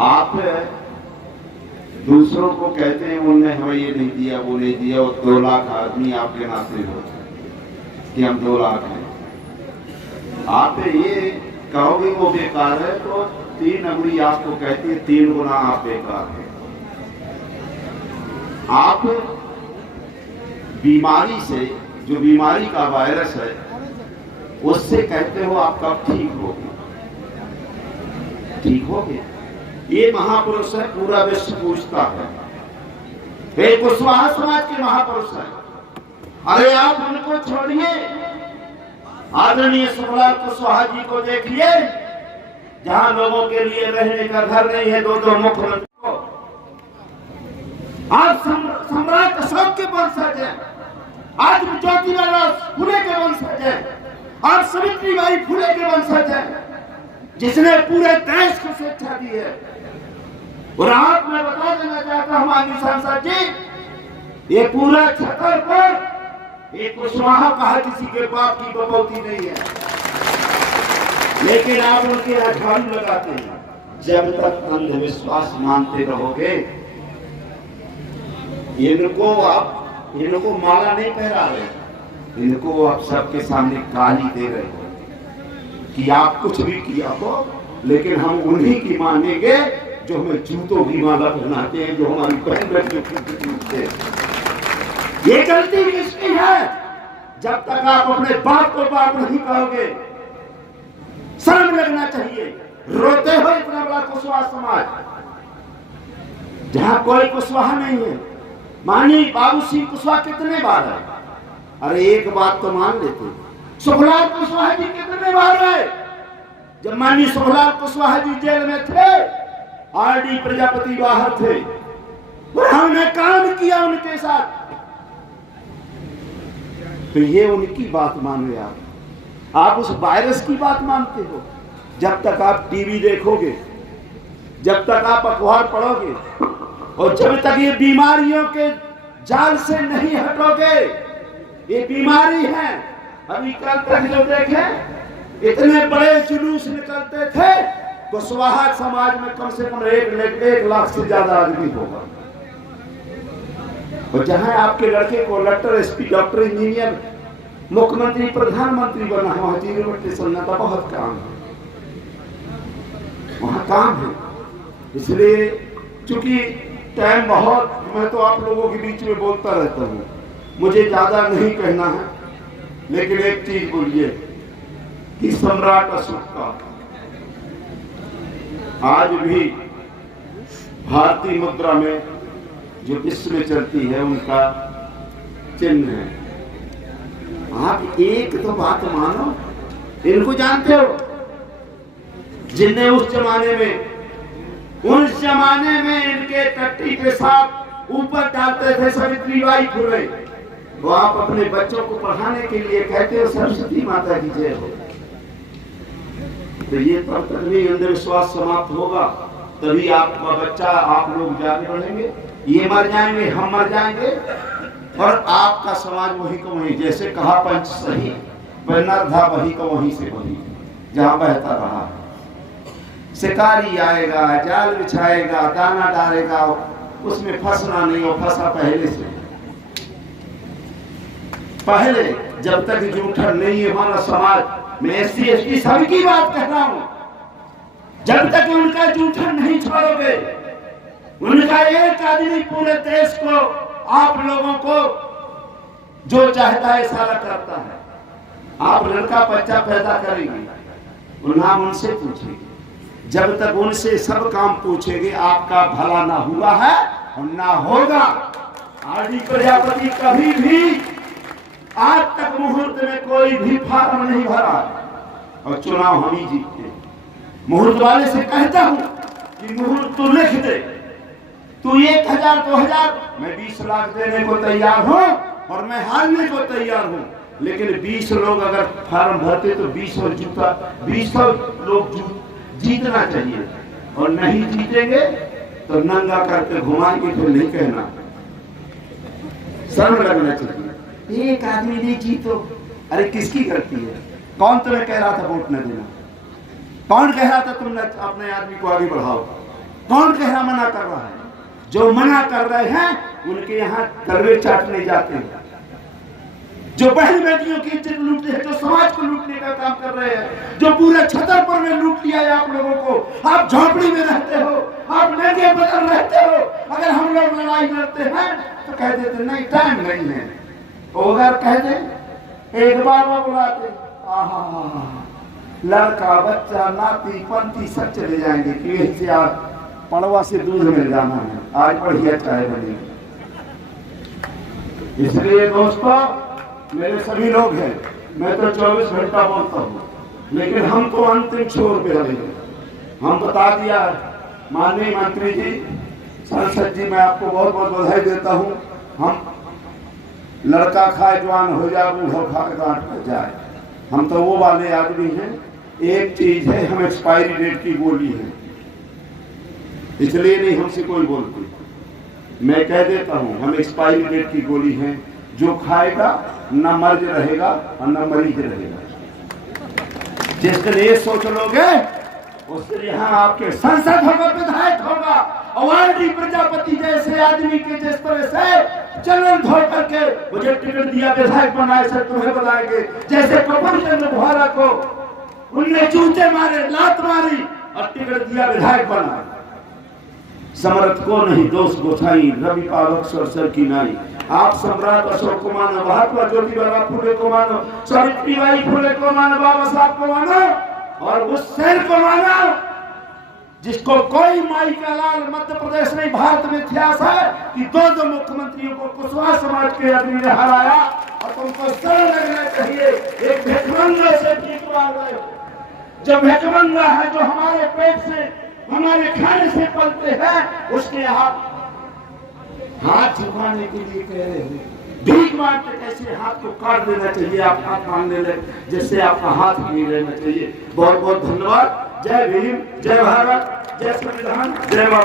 आप दूसरों को कहते हैं उन्होंने हमें ये नहीं दिया, वो नहीं दिया, वो 2 लाख आदमी आपके नाते हो कि हम 2 लाख हैं। आप ये कहोगे वो बेकार है तो 3 अंगुली आपको कहती है 3 गुना आप बेकार हैं। आप बीमारी से, जो बीमारी का वायरस है, उससे कहते हो आप कब ठीक होगे, ठीक होगे। ये महापुरुष है, पूरा विश्व पूछता है, वे कुशवाहा समाज के महापुरुष है। अरे आप उनको छोड़िए, आदरणीय सुखलाल कुशवाहा जी को देखिए, जहां लोगों के लिए रहने का घर नहीं है, 2 मुख्यमंत्री को। आज सम्राट अशोक के वंशज है, आज ज्योतिबा फुले के वंशज है, आज सावित्रीबाई फुले के वंशज है, जिसने पूरे देश को शिक्षा दी है। और आप मैं बता देना चाहता हूं माननीय सांसद जी, ये पूरा छतर पर एक कुशवाहा कहा किसी के बाप की बपौती नहीं है, लेकिन आप उनके झाड़ू लगाते हैं। जब तक अंधविश्वास मानते रहोगे, इनको माला नहीं पहरा रहे, इनको आप सबके सामने गाली दे रहे हो कि आप कुछ भी किया हो, लेकिन हम उन्हीं की मानेंगे जो हमें जूतों की माला पहनाते हैं, जो हमारी बहन बेटियों की जूते। ये गलती किसकी है? जब तक आप अपने बाप को बाप नहीं कहोगे, शर्म लगना चाहिए। रोते हो इतना बड़ा कुशवाहा समाज, जहां कोई कुशवाहा नहीं है। मानी बाबू सिंह कुशवाहा कितने बार है? अरे एक बात तो मान लेते, सुखलाल कुशवाहा जी कितने बार है? जब माननीय सुखलाल कुशवाहा जी जेल में थे, आरडी प्रजापति बाहर थे, हमने काम किया उनके साथ। तो ये उनकी बात मान रहे आप उस वायरस की बात मानते हो। जब तक आप टीवी देखोगे, जब तक आप अखबार पढ़ोगे, और जब तक ये बीमारियों के जाल से नहीं हटोगे, ये बीमारी है। अभी कल तक जो देखे, इतने बड़े जुलूस निकलते थे, कुशवाहा समाज में कम से कम 1 लाख से ज्यादा आदमी होगा। और जहां आपके लड़के को कलेक्टर, एसपी, डॉक्टर, इंजीनियर, मुख्यमंत्री, प्रधानमंत्री बना, वहां जीरो सुनना का बहुत काम है, वहां काम है। इसलिए चूंकि टाइम बहुत, मैं तो आप लोगों के बीच में बोलता रहता हूं, मुझे ज्यादा नहीं कहना है, लेकिन एक चीज बोलिए कि सम्राट अशोक का आज भी भारतीय मुद्रा में जो विश्व में चलती है, उनका चिन्ह है। आप एक तो बात मानो, इनको जानते हो, जिनने उस जमाने में इनके टट्टी के साथ ऊपर डालते थे सावित्रीबाई फुले, वो आप अपने बच्चों को पढ़ाने के लिए कहते हो सरस्वती माता की जय हो। तो ये तब तक भी अंधविश्वास समाप्त होगा, तभी आपका बच्चा, आप लोग जाके बढ़ेंगे। ये मर जाएंगे, हम मर जाएंगे, और आपका समाज वही का वही, जैसे कहा पंच सही था, वही का वहीं से वही, जहां बहता रहा। शिकारी आएगा, जाल बिछाएगा, दाना डालेगा, उसमें फंसना नहीं, हो फंसा पहले से। पहले जब तक जूठन नहीं है हमारा समाज, मैं एससी एसटी सभी की बात कह रहा हूं, जब तक उनका जूठन नहीं छोड़ोगे, उनका एक आदमी पूरे देश को, आप लोगों को जो चाहता है सारा करता है। आप लड़का बच्चा पैदा करेंगे, उन्हें उनसे पूछेंगे, जब तक उनसे सब काम पूछेंगे, आपका भला ना हुआ है और ना होगा। आरडी प्रजापति कभी भी आज तक मुहूर्त में कोई भी फार्म नहीं भरा, और चुनाव हम ही जीतते। मुहूर्त वाले से कहता हूं कि मुहूर्त तू लिख दे, तू 1000 2000, मैं 20 लाख देने को तैयार हूं, और मैं हारने को तैयार हूं। लेकिन 20 लोग अगर फार्म भरते तो 20 लोग जीतना चाहिए, और नहीं जीतेंगे तो नंगा करके घुमाएंगे, तो नहीं कहना, शर्म लगना चाहिए। एक आदमी नहीं जीतो, अरे किसकी गलती है? कौन तुम्हें कह रहा था वोट न देना? कौन कह रहा था तुम अपने आदमी को आगे बढ़ाओ? कौन कह रहा मना कर रहा है? जो मना कर रहे हैं उनके यहाँ गलवे चाटने जाते हैं, जो बहन बेटियों की इज्जत लूटते हैं, जो समाज को लूटने का काम कर रहे हैं, जो पूरे छतरपुर में लूट लिया है आप लोगों को। आप झोपड़ी में रहते हो, आप नंगे बदन रहते हो। अगर हम लोग लड़ाई लड़ते हैं तो कह देते नहीं टाइम नहीं है, अगर कह दे एक बार वो बुलाते, आहा लड़का बच्चा नाती पंती सब चले जाएंगे कि यही से आज पड़वा से दूध मिल जाना है, आज बढ़िया चाय बनेगी। इसलिए दोस्तों मेरे सभी लोग हैं, मैं तो 24 घंटा बोलता हूँ, लेकिन हम तो अंतिम छोर पे रहेंगे। हम बता दिया माननीय मंत्री जी, सांसद जी, मैं आपको बहुत बहुत बधाई देता हूँ। हम लड़का खाए जवान हो जाए, बूढ़ा खा के गांठ पर जाए, हम तो वो वाले आदमी हैं। एक चीज है, हम एक्सपायरी डेट की गोली है, इसलिए नहीं हमसे कोई बोलती। मैं कह देता हूँ हम एक्सपायरी डेट की गोली हैं, जो खाएगा न मर्ज रहेगा और न मरीज रहेगा। जिस दिन ये सोच लोगे उस दिन यहाँ आपके संसद होगा, विधायक होगा, अवार्डी प्रजापति जैसे आदमी के जिस तरह से चलन धो करके मुझे टिकट दिया विधायक बनाए से तुम्हें बताएंगे। जैसे कपूर चंद्र बुहारा को उनने जूते मारे, लात मारी और टिकट दिया विधायक बना। समर्थ को नहीं दोष गोसाई, रवि पावक सर की नाई। आप सम्राट अशोक को मानो, महात्मा ज्योतिबा फुले को मानो, सावित्रीबाई फुले को मानो, बाबा साहब को मानो और उस शेर को मानो जिसको कोई माई का लाल मध्य प्रदेश नहीं भारत में इतिहास है कि दो मुख्यमंत्रियों को कुशवाहा समाज के आदमी ने हराया। और तुमको शर्म लगना चाहिए, एक भिखमंगा से जीत मार रहे हो। जो भिखमंगा है, जो हमारे पेट से हमारे खाने से पलते हैं, उसके हाथ झुकाने के लिए कह रहे हैं। भीख मांगते कैसे हाथ को काट देना चाहिए, आप हाथ मांगने लगे जिससे आपका हाथ नहीं रहना चाहिए। बहुत बहुत धन्यवाद। जय भीम, जय भारत, जय संविधान, जय बाबा।